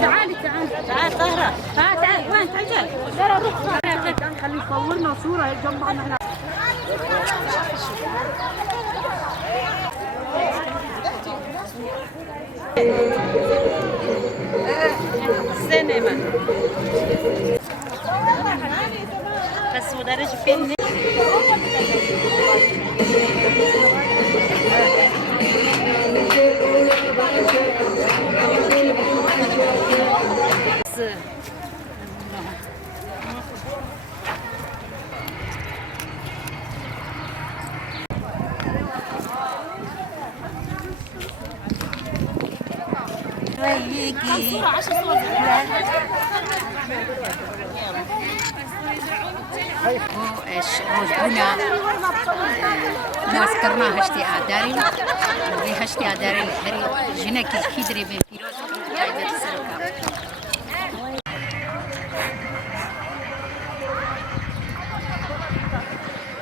تعالي تعال طهرة. تعال وين تعال. لا روح خلي يصورنا صورة جنبنا هنا. السينما بس ودرج فيني هنا ناس كرناها اشتي دارين هشتي دارين جنك الكدري بين